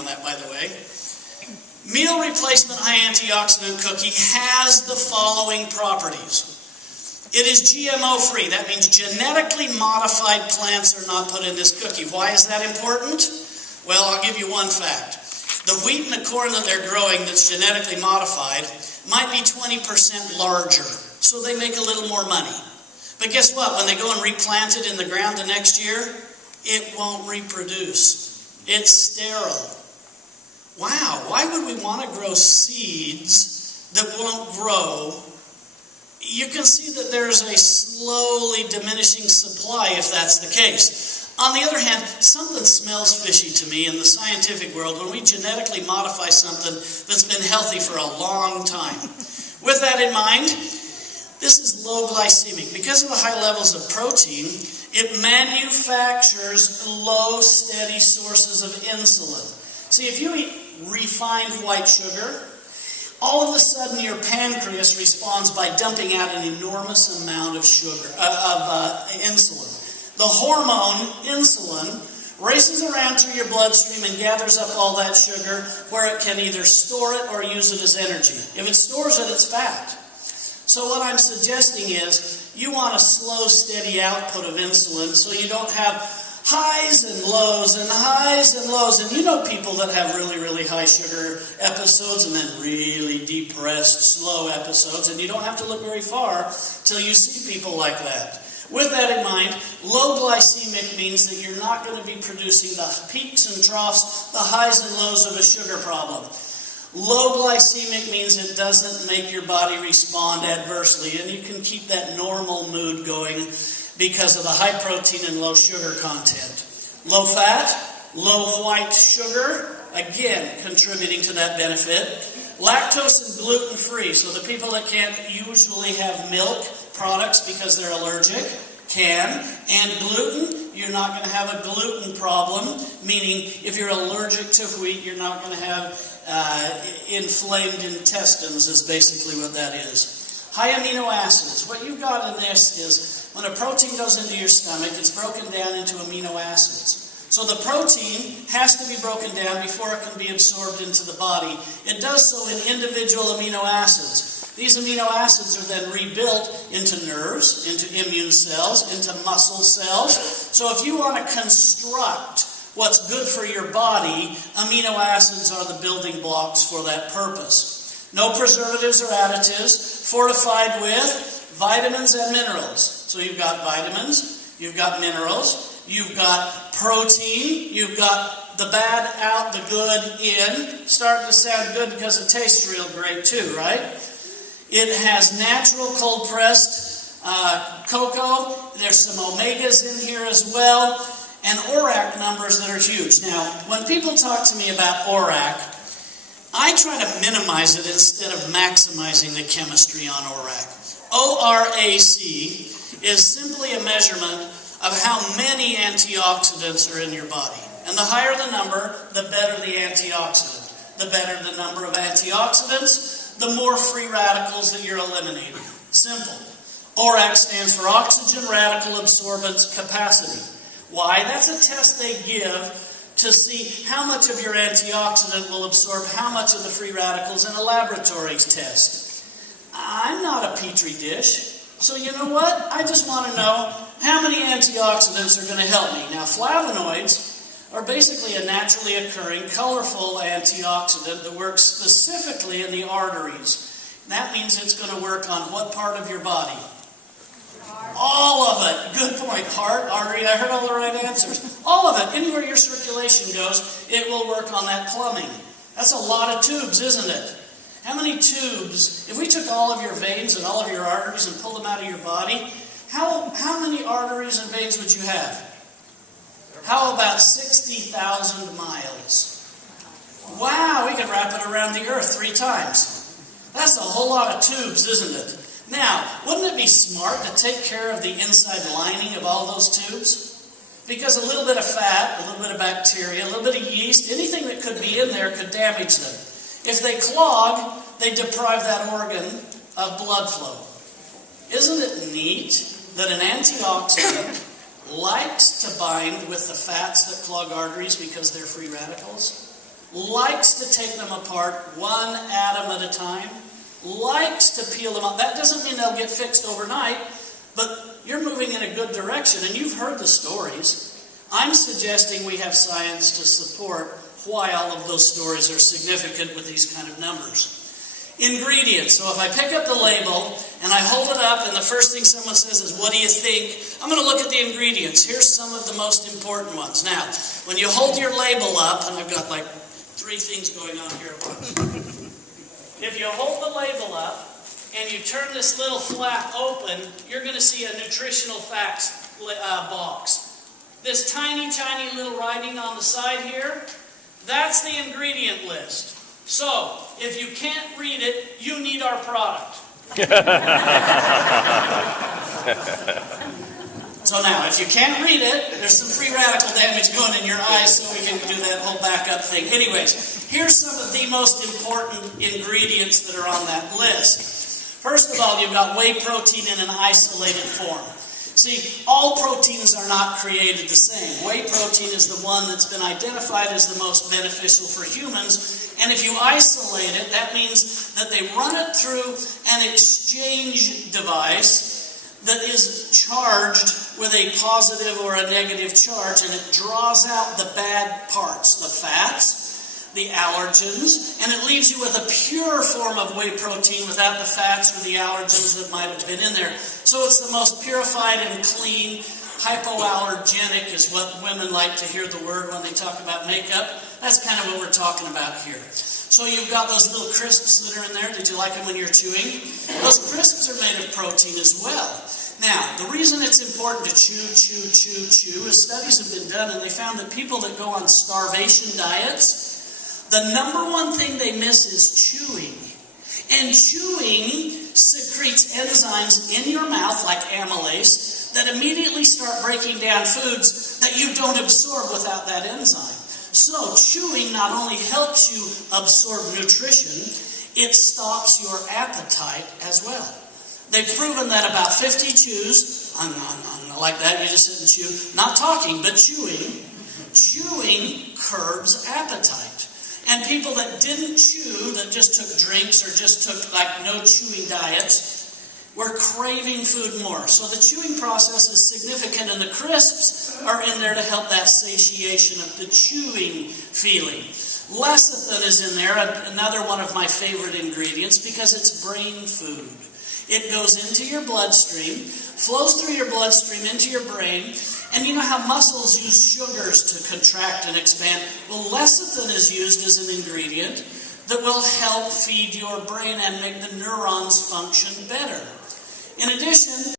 on that, by the way. Meal replacement high antioxidant cookie has the following properties. It is GMO-free. That means genetically modified plants are not put in this cookie. Why is that important? Well, I'll give you one fact. The wheat and the corn that they're growing that's genetically modified might be 20% larger, so they make a little more money. But guess what? When they go and replant it in the ground the next year, it won't reproduce. It's sterile. Wow, why would we want to grow seeds that won't grow? You can see that there's a slowly diminishing supply if that's the case. On the other hand, something smells fishy to me in the scientific world when we genetically modify something that's been healthy for a long time. With that in mind, this is low glycemic. Because of the high levels of protein, it manufactures low, steady sources of insulin. See, if you eat refined white sugar, all of a sudden your pancreas responds by dumping out an enormous amount of insulin. The hormone insulin races around through your bloodstream and gathers up all that sugar where it can either store it or use it as energy. If it stores it, it's fat. So what I'm suggesting is you want a slow, steady output of insulin so you don't have highs and lows and highs and lows. And you know people that have really, really high sugar episodes and then really depressed, slow episodes. And you don't have to look very far till you see people like that. With that in mind, low glycemic means that you're not going to be producing the peaks and troughs, the highs and lows of a sugar problem. Low glycemic means it doesn't make your body respond adversely, and you can keep that normal mood going because of the high protein and low sugar content. Low fat, low white sugar, again, contributing to that benefit. Lactose and gluten-free, so the people that can't usually have milk products because they're allergic can. And gluten, you're not going to have a gluten problem, meaning if you're allergic to wheat, you're not going to have inflamed intestines is basically what that is. High amino acids. What you've got in this is when a protein goes into your stomach, it's broken down into amino acids. So the protein has to be broken down before it can be absorbed into the body. It does so in individual amino acids. These amino acids are then rebuilt into nerves, into immune cells, into muscle cells. So if you want to construct what's good for your body, amino acids are the building blocks for that purpose. No preservatives or additives, fortified with vitamins and minerals. So you've got vitamins, you've got minerals, you've got protein, you've got the bad out, the good in. Starting to sound good because it tastes real great too, right? It has natural cold-pressed cocoa. There's some omegas in here as well. And ORAC numbers that are huge. Now, when people talk to me about ORAC, I try to minimize it instead of maximizing the chemistry on ORAC. ORAC is simply a measurement of how many antioxidants are in your body. And the higher the number, the better the antioxidant. The better the number of antioxidants, the more free radicals that you're eliminating. Simple. ORAC stands for oxygen radical absorbance capacity. Why? That's a test they give to see how much of your antioxidant will absorb how much of the free radicals in a laboratory's test. I'm not a petri dish, so you know what? I just want to know how many antioxidants are going to help me. Now, flavonoids are basically a naturally occurring, colorful antioxidant that works specifically in the arteries. That means it's going to work on what part of your body? All of it. Good point. Heart, artery, I heard all the right answers. All of it. Anywhere your circulation goes, it will work on that plumbing. That's a lot of tubes, isn't it? How many tubes, if we took all of your veins and all of your arteries and pulled them out of your body, how many arteries and veins would you have? How about 60,000 miles? Wow, we could wrap it around the earth 3 times. That's a whole lot of tubes, isn't it? Now, wouldn't it be smart to take care of the inside lining of all those tubes? Because a little bit of fat, a little bit of bacteria, a little bit of yeast, anything that could be in there could damage them. If they clog, they deprive that organ of blood flow. Isn't it neat that an antioxidant likes to bind with the fats that clog arteries because they're free radicals? likes to take them apart one atom at a time, likes to peel them up. That doesn't mean they'll get fixed overnight, but you're moving in a good direction, and you've heard the stories. I'm suggesting we have science to support why all of those stories are significant with these kind of numbers. Ingredients. So if I pick up the label and I hold it up and the first thing someone says is, what do you think? I'm going to look at the ingredients. Here's some of the most important ones. Now, when you hold your label up, and I've got like 3 things going on here at once. If you hold the label up and you turn this little flap open, you're going to see a nutritional facts box. This tiny, tiny little writing on the side here, that's the ingredient list. So, if you can't read it, you need our product. So now, if you can't read it, there's some free radical damage going in your eyes, so we can do that whole backup thing. Anyways, here's some of the most important ingredients that are on that list. First of all, you've got whey protein in an isolated form. See, all proteins are not created the same. Whey protein is the one that's been identified as the most beneficial for humans. And if you isolate it, that means that they run it through an exchange device that is charged with a positive or a negative charge, and it draws out the bad parts, the fats, the allergens, and it leaves you with a pure form of whey protein without the fats or the allergens that might have been in there. So it's the most purified and clean. Hypoallergenic is what women like to hear the word when they talk about makeup. That's kind of what we're talking about here. So you've got those little crisps that are in there. Did you like them when you're chewing? Those crisps are made of protein as well. Now, the reason it's important to chew is studies have been done, and they found that people that go on starvation diets, the number one thing they miss is chewing. And chewing secretes enzymes in your mouth, like amylase, that immediately start breaking down foods that you don't absorb without that enzyme. So chewing not only helps you absorb nutrition, it stops your appetite as well. They've proven that about 50 chews, I'm not like that, you just sit and chew, not talking, but chewing curbs appetite. And people that didn't chew, that just took drinks or just took like no chewing diets, were craving food more. So the chewing process is significant, and the crisps are in there to help that satiation of the chewing feeling. Lecithin is in there, another one of my favorite ingredients, because it's brain food. It goes into your bloodstream, flows through your bloodstream into your brain, and you know how muscles use sugars to contract and expand? Well, lecithin is used as an ingredient that will help feed your brain and make the neurons function better. In addition,